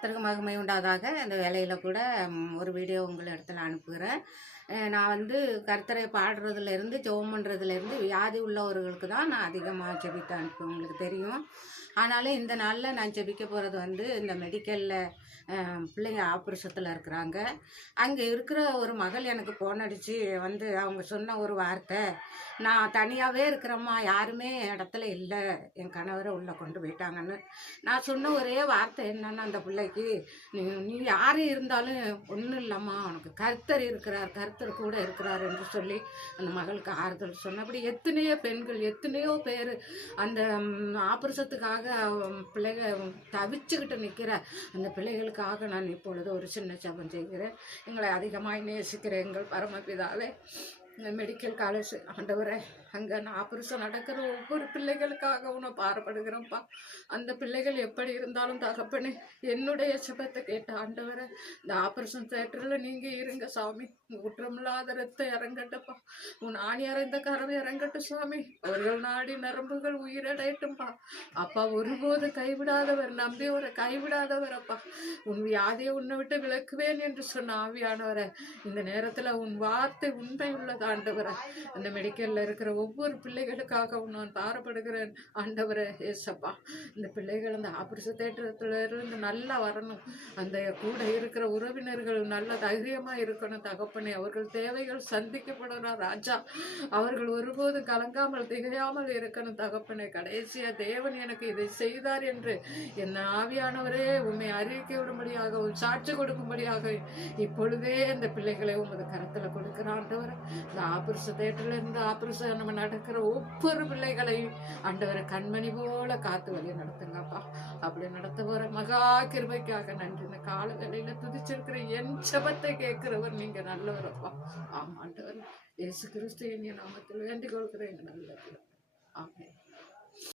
கர்த்தருக்கு மகிமை உண்டாதாக. அந்த வேலையில் கூட ஒரு வீடியோ உங்கள் இடத்துல அனுப்புகிறேன். நான் வந்து கர்த்தரை பாடுறதுலேருந்து ஜெபம் பண்ணுறதுலேருந்து வியாதி உள்ளவர்களுக்கு தான் நான் அதிகமாக ஜெபித்து அனுப்புவேன், உங்களுக்கு தெரியும். ஆனாலும் இந்த நாளில் நான் ஜெபிக்க போகிறது வந்து இந்த மெடிக்கலில் பிள்ளைங்க ஆப்ரேஷத்தில் இருக்கிறாங்க. அங்கே இருக்கிற ஒரு மகள் எனக்கு ஃபோன் அடித்து வந்து அவங்க சொன்ன ஒரு வார்த்தை, நான் தனியாகவே இருக்கிறேம்மா, யாருமே இடத்துல இல்லை, என் கணவரை உள்ளே கொண்டு போயிட்டாங்கன்னு. நான் சொன்ன ஒரே வார்த்தை என்னன்னா, அந்த பிள்ளைக்கு நீ யார் இருந்தாலும் ஒன்றும் இல்லைம்மா, உனக்கு கர்த்தர் இருக்கிறார், கர்த்தர் கூட இருக்கிறார் என்று சொல்லி அந்த மகளுக்கு ஆறுதல் சொன்னபடி எத்தனையோ பெண்கள், எத்தனையோ பேர் அந்த ஆபரேஷத்துக்காக பிள்ளைங்க தவிச்சுக்கிட்டு நிற்கிற அந்த பிள்ளைகளுக்காக நான் இப்பொழுது ஒரு சின்ன ஜெபம் செய்கிறேன். எங்களை அதிகமாக நேசிக்கிற எங்கள் பரமபிதாவே, இந்த மெடிக்கல் காலேஜ் ஆண்டவரே, அங்கே ஆபரேஷன் நடக்கிற ஒவ்வொரு பிள்ளைகளுக்காக உன்னை பாரப்படுகிறோம்ப்பா. அந்த பிள்ளைகள் எப்படி இருந்தாலும் தகப்பனே, என்னுடைய ஜெபத்தை கேட்ட ஆண்டவரை, இந்த ஆபரேஷன் தேட்டரில் நீங்கள் இருங்க சாமி. உங்கள் குற்றமில்லாத ரத்தம் இறங்கட்டும்ப்பா, உன் ஆணி அறைந்த கரம் இறங்கட்டும் சாமி. அவர்கள் நாடி நரம்புகள் உயிரடையட்டும்பா. அப்பா, ஒருபோது கைவிடாதவர், நம்பியவரை கைவிடாதவர் அப்பா. உன் வியாதியை உன்னை விட்டு விலக்குவேன் என்று சொன்ன ஆவியானவரை, இந்த நேரத்தில் உன் வார்த்தை உண்மை உள்ளது ஆண்டவரை. அந்த மெடிக்கலில் இருக்கிற ஒவ்வொரு பிள்ளைகளுக்காகவும் நான் பாரப்படுகிறேன் ஆண்டவரை. ஏசப்பா, இந்த பிள்ளைகள் அந்த ஆபரேஷன் தேட்டரத்துல இருந்து நல்லா வரணும். அந்த கூட இருக்கிற உறவினர்கள் நல்ல தைரியமாக இருக்கணும் தகப்பனே. அவர்கள் தேவைகள் சந்திக்கப்படணும் ராஜா. அவர்கள் ஒருபோதும் கலங்காமல் திகையாமல் இருக்கணும் தகப்பனே. கடைசியாக தேவன் எனக்கு இதை செய்தார் என்று என் ஆவியானவரே உண்மை அறிக்கை விடும்படியாக, ஒரு சாட்சி கொடுக்கும்படியாக இப்பொழுதே இந்த பிள்ளைகளை உமது கரத்தில் கொடுக்கிறான் ஆண்டவர். இந்த ஆபரேஷன் தேட்டரில் இருந்து ஆபரேஷன் நம்ம நடக்கிற ஒவ்வொரு பிள்ளைகளையும் ஆண்டவரை கண்மணி போல காத்து வழி நடத்துங்கப்பா. அப்படி நடத்த போற மகா கிருபைக்காக நன்றி. இந்த கால வேளையில துதிச்சிருக்கிற என் ஜெபத்தை கேட்கிறவர் நீங்க நல்லவரப்பா. ஆமா ஆண்டவர், இயேசு கிறிஸ்து என் நாமத்தில் வேண்டிக் கொள்கிறேன். நல்ல ஆமென்.